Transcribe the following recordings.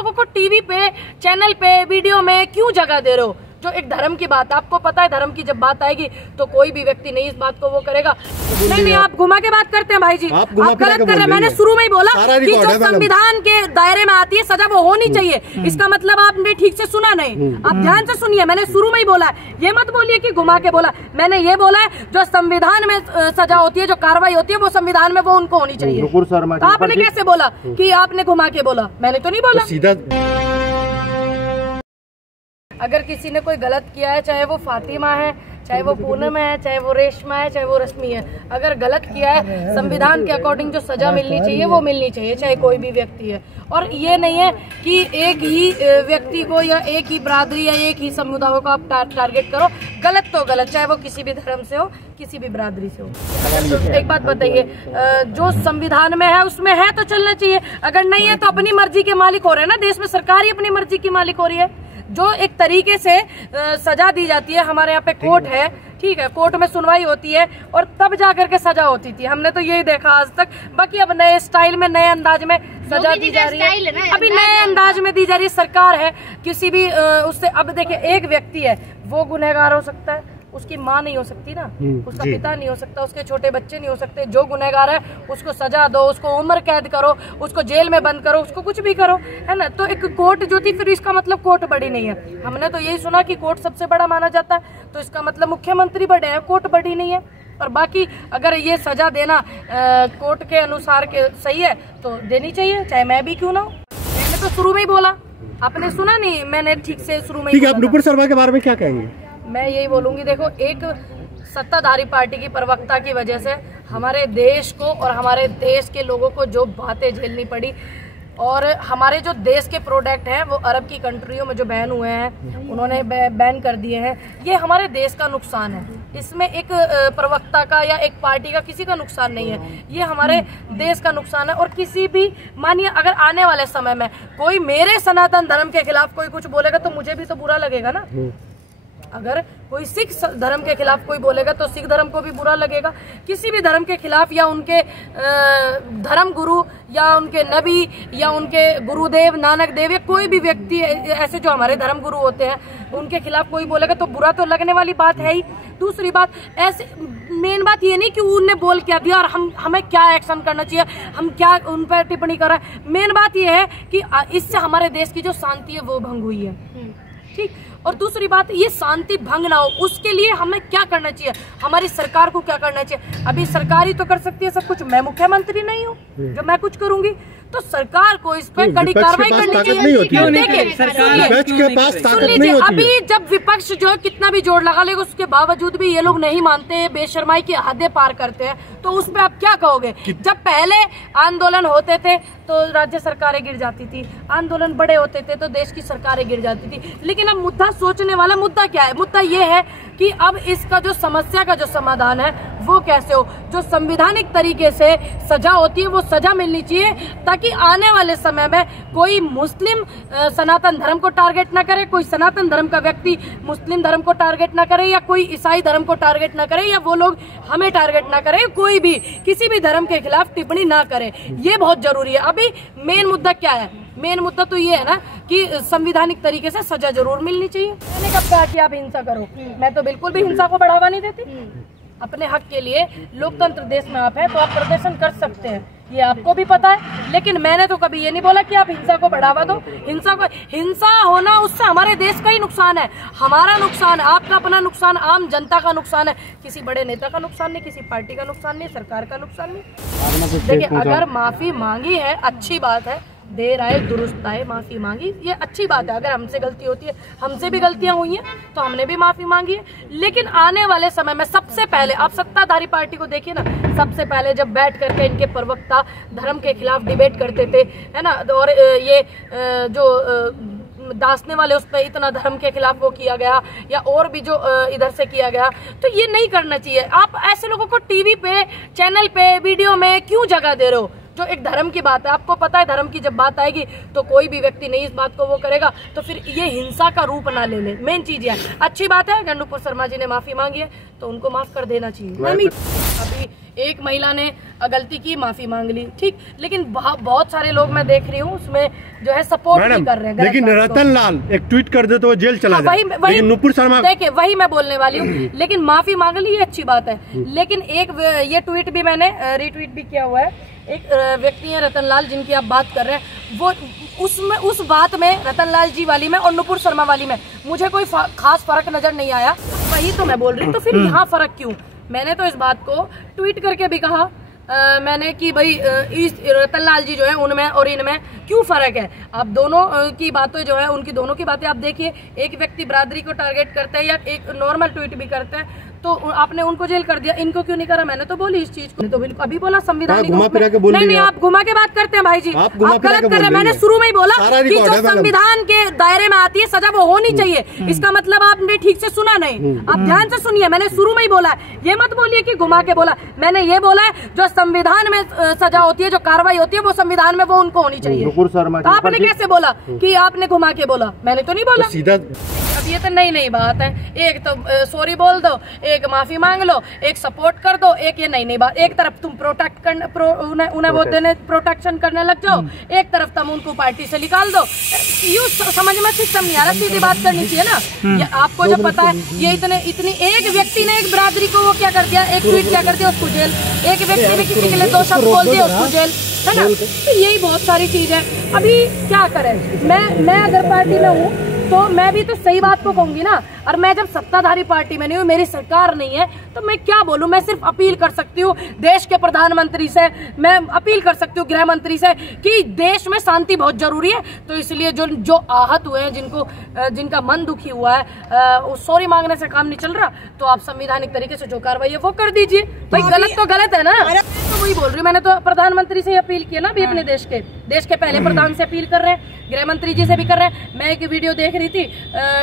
लोगों को टीवी पे, चैनल पे, वीडियो में क्यों जगह दे रहे हो? जो एक धर्म की बात है, आपको पता है धर्म की जब बात आएगी तो कोई भी व्यक्ति नहीं इस बात को वो करेगा। नहीं, आप घुमा के बात करते हैं भाई जी, आप गलत कर रहे हैं। मैंने शुरू में ही बोला कि जो संविधान के दायरे में आती है सजा वो होनी चाहिए। इसका मतलब आपने ठीक से सुना नहीं, आप ध्यान से सुनिए। मैंने शुरू में ही बोला है, ये मत बोलिए कि घुमा के बोला। मैंने ये बोला है जो संविधान में सजा होती है, जो कार्रवाई होती है वो संविधान में वो उनको होनी चाहिए। तो आपने कैसे बोला कि आपने घुमा के बोला? मैंने तो नहीं बोला। सीधा अगर किसी ने कोई गलत किया है, चाहे वो फातिमा है, चाहे वो पूनम है, चाहे वो रेशमा है, चाहे वो रश्मि है, अगर गलत किया है संविधान के अकॉर्डिंग जो सजा मिलनी चाहिए वो मिलनी चाहिए, चाहे कोई भी व्यक्ति है। और ये नहीं है कि एक ही व्यक्ति को या एक ही बरादरी या एक ही समुदाय को आप टारगेट करो। गलत तो गलत, चाहे वो किसी भी धर्म से हो, किसी भी बरादरी से हो। एक बात बताइए, जो संविधान में है उसमें है तो चलना चाहिए, अगर नहीं है तो अपनी मर्जी के मालिक हो रहे हैं ना। देश में सरकार ही अपनी मर्जी की मालिक हो रही है। जो एक तरीके से सजा दी जाती है, हमारे यहाँ पे कोर्ट है, ठीक है, कोर्ट में सुनवाई होती है और तब जाकर के सजा होती थी। हमने तो यही देखा आज तक। बाकी अब नए स्टाइल में, नए अंदाज में सजा दी जा रही है, अभी नए अंदाज में दी जा रही है। सरकार है किसी भी उससे, अब देखिए एक व्यक्ति है वो गुनहगार हो सकता है, उसकी माँ नहीं हो सकती ना, उसका पिता नहीं हो सकता, उसके छोटे बच्चे नहीं हो सकते। जो गुनहगार है उसको सजा दो, उसको उम्र कैद करो, उसको जेल में बंद करो, उसको कुछ भी करो, है ना। तो एक कोर्ट जो थी, फिर इसका मतलब कोर्ट बड़ी नहीं है। हमने तो यही सुना कि कोर्ट सबसे बड़ा माना जाता है, तो इसका मतलब मुख्यमंत्री बड़े हैं, कोर्ट बड़ी नहीं है। और बाकी अगर ये सजा देना कोर्ट के अनुसार के सही है तो देनी चाहिए, चाहे मैं भी क्यों ना हो। मैंने तो शुरू में ही बोला, आपने सुना नहीं? मैंने ठीक से शुरू में। ठीक है, आप नुपुर शर्मा के बारे में क्या कहेंगे? मैं यही बोलूंगी, देखो एक सत्ताधारी पार्टी की प्रवक्ता की वजह से हमारे देश को और हमारे देश के लोगों को जो बातें झेलनी पड़ी, और हमारे जो देश के प्रोडक्ट हैं वो अरब की कंट्रियों में जो बैन हुए हैं, उन्होंने बैन कर दिए हैं, ये हमारे देश का नुकसान है। इसमें एक प्रवक्ता का या एक पार्टी का किसी का नुकसान नहीं है, ये हमारे देश का नुकसान है। और किसी भी, मानिए अगर आने वाले समय में कोई मेरे सनातन धर्म के खिलाफ कोई कुछ बोलेगा तो मुझे भी तो बुरा लगेगा ना। अगर कोई सिख धर्म के खिलाफ कोई बोलेगा तो सिख धर्म को भी बुरा लगेगा। किसी भी धर्म के खिलाफ या उनके धर्म गुरु या उनके नबी या उनके गुरुदेव नानक देव या कोई भी व्यक्ति ऐसे जो हमारे धर्म गुरु होते हैं उनके खिलाफ कोई बोलेगा तो बुरा तो लगने वाली बात है ही। दूसरी बात, ऐसे मेन बात ये नहीं कि उनने बोल क्या दिया और हमें क्या एक्शन करना चाहिए, हम क्या उन पर टिप्पणी कर रहे हैं। मेन बात ये है कि इससे हमारे देश की जो शांति है वो भंग हुई है, ठीक। और दूसरी बात, ये शांति भंग ना हो उसके लिए हमें क्या करना चाहिए, हमारी सरकार को क्या करना चाहिए। अभी सरकार ही तो कर सकती है सब कुछ, मैं मुख्यमंत्री नहीं हूँ जो मैं कुछ करूंगी। तो सरकार को इस पर कड़ी कार्रवाई करनी चाहिए। देखिए अभी जब विपक्ष जो कितना भी जोर लगा लेगा उसके बावजूद भी ये लोग नहीं मानते, बेशर्माई की हदें पार करते हैं, तो उस पर आप क्या कहोगे? जब पहले आंदोलन होते थे तो राज्य सरकारें गिर जाती थी, आंदोलन बड़े होते थे तो देश की सरकारें गिर जाती थी। लेकिन अब मुद्दा सोचने वाला मुद्दा क्या है? मुद्दा ये है कि अब इसका जो समस्या का जो समाधान है वो कैसे हो। जो संवैधानिक तरीके से सजा होती है वो सजा मिलनी चाहिए, ताकि आने वाले समय में कोई मुस्लिम सनातन धर्म को टारगेट ना करे, कोई सनातन धर्म का व्यक्ति मुस्लिम धर्म को टारगेट ना करे, या कोई ईसाई धर्म को टारगेट ना करे, या वो लोग हमें टारगेट ना करे, कोई भी किसी भी धर्म के खिलाफ टिप्पणी ना करे। ये बहुत जरूरी है। अभी मेन मुद्दा क्या है? मेन मुद्दा तो ये है ना कि संवैधानिक तरीके से सजा जरूर मिलनी चाहिए। मैंने कब कहा कि आप हिंसा करो? मैं तो बिल्कुल भी हिंसा को बढ़ावा नहीं देती। अपने हक के लिए, लोकतंत्र देश में आप है तो आप प्रदर्शन कर सकते हैं, ये आपको भी पता है। लेकिन मैंने तो कभी ये नहीं बोला कि आप हिंसा को बढ़ावा दो। हिंसा होना उससे हमारे देश का ही नुकसान है, हमारा नुकसान, आपका अपना नुकसान, आम जनता का नुकसान है। किसी बड़े नेता का नुकसान नहीं, किसी पार्टी का नुकसान नहीं, सरकार का नुकसान नहीं। देखिए अगर माफी मांगी है अच्छी बात है, देर आए दुरुस्त आए, माफी मांगी ये अच्छी बात है। अगर हमसे गलती होती है, हमसे भी गलतियां हुई हैं तो हमने भी माफी मांगी है। लेकिन आने वाले समय में सबसे पहले आप सत्ताधारी पार्टी को देखिए ना, सबसे पहले जब बैठ करके इनके प्रवक्ता धर्म के खिलाफ डिबेट करते थे, है ना, और ये जो दासने वाले उस पर इतना धर्म के खिलाफ वो किया गया, या और भी जो इधर से किया गया, तो ये नहीं करना चाहिए। आप ऐसे लोगों को टीवी पे, चैनल पे, वीडियो में क्यों जगह दे रहे हो? जो एक धर्म की बात है, आपको पता है धर्म की जब बात आएगी तो कोई भी व्यक्ति नहीं इस बात को वो करेगा, तो फिर ये हिंसा का रूप ना ले ले। मेन चीज है, अच्छी बात है नुपुर शर्मा जी ने माफी मांगी है तो उनको माफ कर देना चाहिए। अभी एक महिला ने गलती की, माफी मांग ली, ठीक, लेकिन बहुत सारे लोग मैं देख रही हूँ उसमें जो है सपोर्ट नहीं कर रहे हैं। लेकिन रतन लाल एक ट्वीट कर दे तो वो जेल चला जाए, लेकिन नुपुर शर्मा, देखिए वही मैं बोलने वाली हूँ, लेकिन माफी मांग ली ये अच्छी बात है, लेकिन एक ये ट्वीट भी मैंने रीट्वीट भी किया हुआ है, एक व्यक्ति है रतन लाल जिनकी आप बात कर रहे हैं, वो उसमें उस बात में रतन लाल जी वाली में और नुपुर शर्मा वाली में मुझे कोई खास फर्क नजर नहीं आया, वही तो मैं बोल रही हूँ। तो फिर यहाँ फर्क क्यों? मैंने तो इस बात को ट्वीट करके भी कहा मैंने कि भाई इस रतन लाल जी जो है उनमें और इनमें क्यों फर्क है। आप दोनों की बातें जो है उनकी दोनों की बातें आप देखिए, एक व्यक्ति बिरादरी को टारगेट करता है या एक नॉर्मल ट्वीट भी करता है, तो आपने उनको जेल कर दिया, इनको क्यों नहीं करा? मैंने तो बोली इस चीज को, तो बिल्कुल अभी बोला संविधानिक नहीं, आप घुमा के बात करते हैं भाई जी, आप गलत कर रहे हैं। मैंने शुरू में ही बोला कि जो संविधान के दायरे में आती है सजा वो होनी चाहिए, इसका मतलब आपने ठीक से सुना नहीं, आप ध्यान से सुनिए, मैंने शुरू में ही बोला, ये मत बोलिए कि घुमा के बोला, मैंने ये बोला है जो संविधान में सजा होती है, जो कार्रवाई होती है वो संविधान में वो उनको होनी चाहिए। तो आपने कैसे बोला कि आपने घुमा के बोला? मैंने तो नहीं बोला सीधा। अब ये तो नई बात है, एक तो सॉरी बोल दो, एक माफी मांग लो, एक सपोर्ट कर दो, एक ये नई बात। एक तरफ तुम उन्हें वो देने प्रोटेक्शन करने लग जाओ, एक तरफ तुम उनको पार्टी से निकाल दो। यूँ समझ में सिस्टम नहीं आ रहा, सीधी बात करनी चाहिए ना। आपको जब पता है ये इतनी एक व्यक्ति ने एक बिरादरी को वो क्या कर दिया, एक ट्वीट क्या कर दिया उसको जेल, एक व्यक्ति ने किसी के लिए 2 शब्द बोल दिया उसको जेल, है ना। तो यही बहुत सारी चीज है। अभी क्या करें, मैं अगर पार्टी में हूँ तो मैं भी तो सही बात को कहूंगी ना, और मैं जब सत्ताधारी पार्टी में नहीं हूँ, मेरी सरकार नहीं है, तो मैं क्या बोलूं? मैं सिर्फ अपील कर सकती हूँ देश के प्रधानमंत्री से, मैं अपील कर सकती हूँ गृह मंत्री से कि देश में शांति बहुत जरूरी है। तो इसलिए जो आहत हुए हैं, जिनका मन दुखी हुआ है, सॉरी मांगने से काम नहीं चल रहा, तो आप संवैधानिक तरीके से जो कार्रवाई है वो कर दीजिए। भाई गलत तो गलत है ना, तो वही बोल रही हूँ। मैंने तो प्रधानमंत्री से अपील की है ना, अभी अपने देश के पहले प्रधान से अपील कर रहे हैं, गृह मंत्री जी से भी कर रहे हैं। मैं एक वीडियो देख रही थी,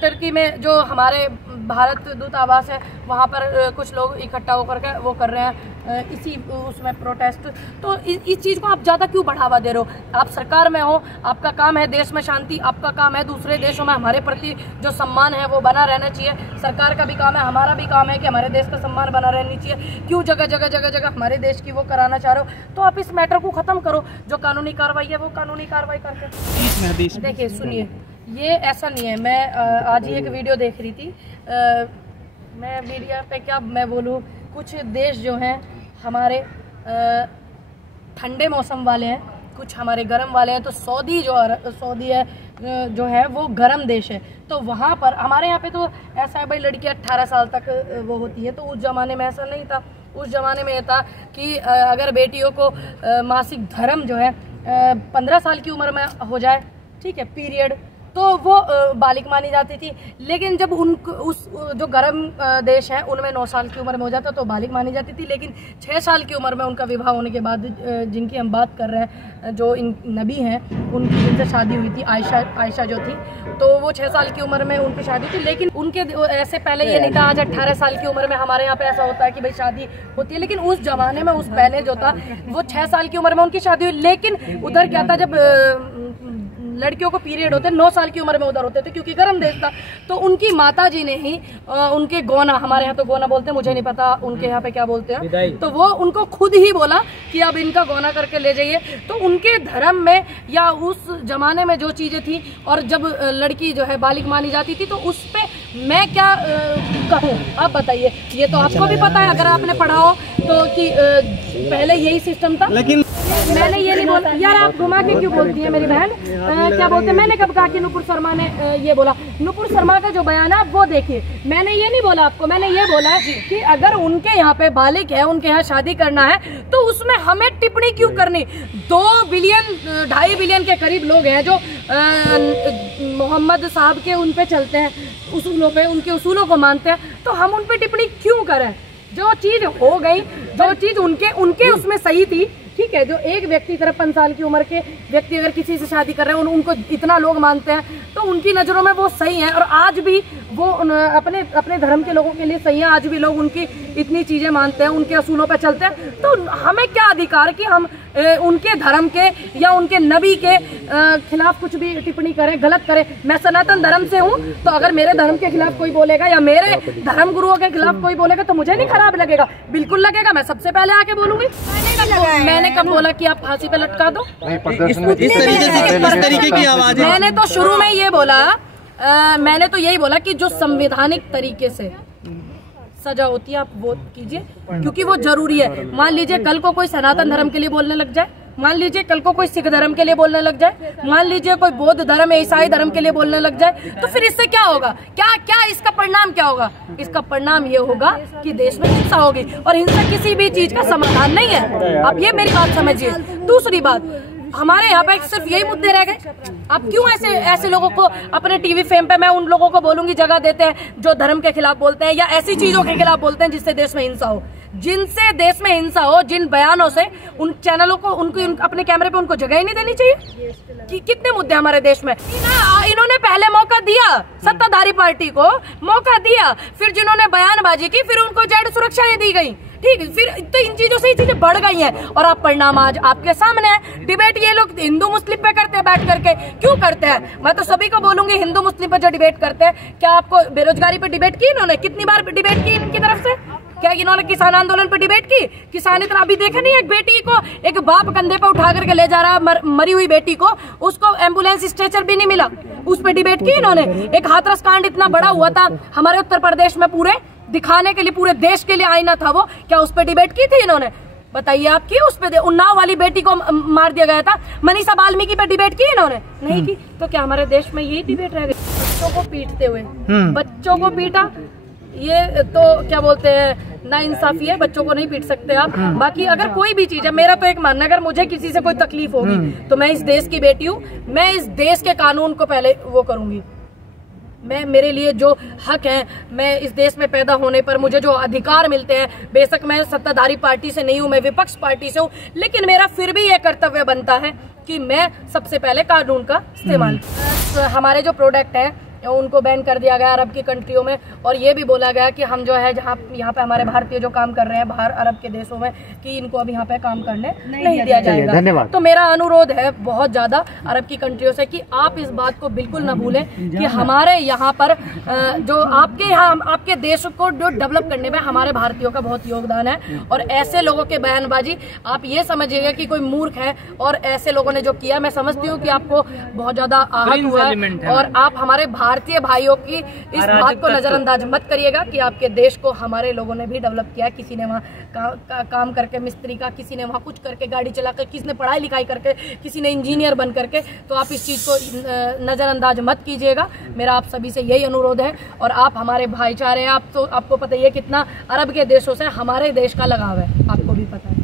टर्की में जो हमारे भारत दूतावास है वहाँ पर कुछ लोग इकट्ठा होकर के वो कर रहे हैं इसी उसमें प्रोटेस्ट। तो इस चीज़ को आप ज़्यादा क्यों बढ़ावा दे रहे हो? आप सरकार में हो, आपका काम है देश में शांति, आपका काम है दूसरे देशों में हमारे प्रति जो सम्मान है वो बना रहना चाहिए। सरकार का भी काम है, हमारा भी काम है कि हमारे देश का सम्मान बना रहनी चाहिए। क्यों जगह जगह हमारे देश की वो कराना चाह रहे हो? तो आप इस मैटर को ख़त्म करो, जो कानूनी कार्रवाई है वो कानूनी कार्रवाई करके। देखिए सुनिए, ये ऐसा नहीं है। मैं आज ही एक वीडियो देख रही थी, मैं मीडिया पे क्या मैं बोलूँ, कुछ देश जो हैं हमारे ठंडे मौसम वाले हैं, कुछ हमारे गर्म वाले हैं। तो सऊदी जो है वो गर्म देश है, तो वहाँ पर हमारे यहाँ पे तो ऐसा है भाई लड़की 18 साल तक वो होती है, तो उस ज़माने में ऐसा नहीं था। उस ज़माने में ये था कि अगर बेटियों को मासिक धर्म जो है 15 साल की उम्र में हो जाए, ठीक है, पीरियड, तो वो बालिग मानी जाती थी। लेकिन जब उस जो गर्म देश है उनमें 9 साल की उम्र में हो जाता तो बालिग मानी जाती थी। लेकिन 6 साल की उम्र में उनका विवाह होने के बाद, जिनकी हम बात कर रहे हैं, जो इन नबी हैं, उनकी जिनसे शादी हुई थी, आयशा जो थी, तो वो 6 साल की उम्र में उनकी शादी थी। लेकिन उनके ऐसे पहले ये नहीं था, आज 18 साल की उम्र में हमारे यहाँ पे ऐसा होता है कि भाई शादी होती है। लेकिन उस जमाने में, उस पहले जो था, वो 6 साल की उम्र में उनकी शादी हुई। लेकिन उधर क्या था, जब लड़कियों को पीरियड होते 9 साल की उम्र में उधर होते थे, क्योंकि गर्म देश था। तो उनकी माता जी ने ही उनके गोना, हमारे यहाँ तो गोना बोलते हैं, मुझे नहीं पता उनके यहाँ पे क्या बोलते हैं, तो वो उनको खुद ही बोला कि अब इनका गोना करके ले जाइए। तो उनके धर्म में या उस जमाने में जो चीजें थी, और जब लड़की जो है बालिग मानी जाती थी, तो उस पर मैं क्या कहूँ, आप बताइए। ये तो आपको भी पता है अगर आपने पढ़ा हो तो, कि पहले यही सिस्टम था। लेकिन मैंने ये नहीं बोला यार, आप घुमा के क्यों बोलती है मेरी बहन, क्या बोलते हैं? मैंने कब कहा कि नुपुर शर्मा ने ये बोला? नुपुर शर्मा का जो बयान है वो देखिए, मैंने ये नहीं बोला आपको, मैंने ये बोला है कि अगर उनके यहाँ पे बालिग है, उनके यहाँ शादी करना है, तो उसमें हमें टिप्पणी क्यों करनी? 2-2.5 बिलियन के करीब लोग हैं जो मोहम्मद साहब के उन पे चलते हैं, उसूलों पे, उनके उसूलों को मानते हैं, तो हम उन पे टिप्पणी क्यों करें? जो चीज हो गई, जो चीज उनके उसमें सही थी, ठीक है। जो एक व्यक्ति 53 साल की उम्र के व्यक्ति अगर किसी से शादी कर रहे हैं, उनको इतना लोग मानते हैं, तो उनकी नज़रों में वो सही है। और आज भी वो अपने अपने धर्म के लोगों के लिए सही है। आज भी लोग उनकी इतनी चीजें मानते हैं, उनके असूलों पर चलते हैं, तो हमें क्या अधिकार कि हम उनके धर्म के या उनके नबी के खिलाफ कुछ भी टिप्पणी करें, गलत करें। मैं सनातन धर्म से हूँ, तो अगर मेरे धर्म के खिलाफ कोई बोलेगा या मेरे धर्म गुरुओं के खिलाफ कोई बोलेगा तो मुझे नहीं खराब लगेगा, बिल्कुल लगेगा। मैं सबसे पहले आके बोलूंगी। मैंने कब बोला कि आप फांसी पे लटका दो? इस तरीके की आवाज मैंने तो शुरू में ये बोला, मैंने तो यही बोला कि जो संवैधानिक तरीके से सजा होती है आप वो कीजिए, क्योंकि वो जरूरी है। मान लीजिए कल को कोई सनातन धर्म के लिए बोलने लग जाए, मान लीजिए कल को कोई सिख धर्म के लिए बोलने लग जाए, मान लीजिए कोई बौद्ध धर्म ईसाई धर्म के लिए बोलने लग जाए, तो फिर इससे क्या होगा? क्या इसका परिणाम क्या होगा? इसका परिणाम ये होगा कि देश में हिंसा होगी, और हिंसा किसी भी चीज का समाधान नहीं है। आप ये मेरी बात समझिए। दूसरी बात, हमारे यहाँ पे सिर्फ यही मुद्दे रह गए। आप क्यों ऐसे लोगों को अपने टीवी फेम पे, मैं उन लोगों को बोलूंगी, जगह देते हैं जो धर्म के खिलाफ बोलते हैं या ऐसी चीजों के खिलाफ बोलते हैं जिससे देश में हिंसा हो, जिनसे देश में हिंसा हो, जिन बयानों से उन चैनलों को अपने कैमरे पे उनको जगह ही नहीं देनी चाहिए। कि कितने मुद्दे हमारे देश में इन्होंने पहले मौका दिया, सत्ताधारी पार्टी को मौका दिया, फिर जिन्होंने बयानबाजी की फिर उनको जेड सुरक्षाएं दी गई, ठीक, फिर तो इन चीजों से ही चीजें बढ़ गई हैं, और अब परिणाम आज आपके सामने है। डिबेट ये लोग हिंदू मुस्लिम पे करते हैं बैठ करके, क्यों करते हैं? मैं तो सभी को बोलूंगी, हिंदू मुस्लिम पे जो डिबेट करते हैं, क्या आपको बेरोजगारी पे डिबेट की इन्होंने? कितनी बार डिबेट की इनकी तरफ से? क्या इन्होंने किसान आंदोलन पे डिबेट की? किसान इतना अभी देखे नहीं, एक बेटी को एक बाप कंधे पे उठा करके ले जा रहा है, मरी हुई बेटी को, उसको एम्बुलेंस स्ट्रेचर भी नहीं मिला, उस पे डिबेट की इन्होंने। एक हाथरस कांड इतना बड़ा हुआ था हमारे उत्तर प्रदेश में, पूरे दिखाने के लिए, पूरे देश के लिए आईना था वो, क्या उस पर डिबेट की थी इन्होंने? बताइए आप की उस पे? उन्नाव वाली बेटी को मार दिया गया था, मनीषा वाल्मीकि पे डिबेट की इन्होंने? नहीं की। तो क्या हमारे देश में यही डिबेट रह गई? बच्चों को पीटते हुए, बच्चों को पीटा, ये तो क्या बोलते हैं, ना इंसाफी है। बच्चों को नहीं पीट सकते आप। बाकी अगर कोई भी चीज है, मेरा तो एक मानना है, अगर मुझे किसी से कोई तकलीफ होगी तो मैं इस देश की बेटी हूँ, मैं इस देश के कानून को पहले वो करूंगी। मैं, मेरे लिए जो हक है, मैं इस देश में पैदा होने पर मुझे जो अधिकार मिलते हैं, बेशक मैं सत्ताधारी पार्टी से नहीं हूं, मैं विपक्ष पार्टी से हूं, लेकिन मेरा फिर भी यह कर्तव्य बनता है कि मैं सबसे पहले कानून का इस्तेमाल। हमारे जो प्रोडक्ट हैं उनको बैन कर दिया गया अरब की कंट्रियों में, और ये भी बोला गया कि हम जो है जहाँ यहाँ पे हमारे भारतीय जो काम कर रहे हैं बाहर अरब के देशों में, कि इनको अब यहाँ पे काम करने नहीं दिया जाएगा। धन्यवाद। तो मेरा अनुरोध है बहुत ज्यादा अरब की कंट्रियों से कि आप इस बात को बिल्कुल ना भूलें कि हमारे यहाँ पर जो आपके यहाँ आपके देश को जो डेवलप करने में हमारे भारतीयों का बहुत योगदान है, और ऐसे लोगों के बयानबाजी आप ये समझिएगा कि कोई मूर्ख है, और ऐसे लोगों ने जो किया, मैं समझती हूँ कि आपको बहुत ज्यादा आहत हुआ है, और आप हमारे भारतीय भाइयों की इस बात को नजरअंदाज मत करिएगा कि आपके देश को हमारे लोगों ने भी डेवलप किया। किसी ने वहाँ काम करके मिस्त्री का, किसी ने वहाँ कुछ करके गाड़ी चला कर, किसी ने पढ़ाई लिखाई करके, किसी ने इंजीनियर बन करके, तो आप इस चीज को नजरअंदाज मत कीजिएगा। मेरा आप सभी से यही अनुरोध है, और आप हमारे भाईचारे हैं, आपको पता ही है कितना अरब के देशों से हमारे देश का लगाव है, आपको भी पता है।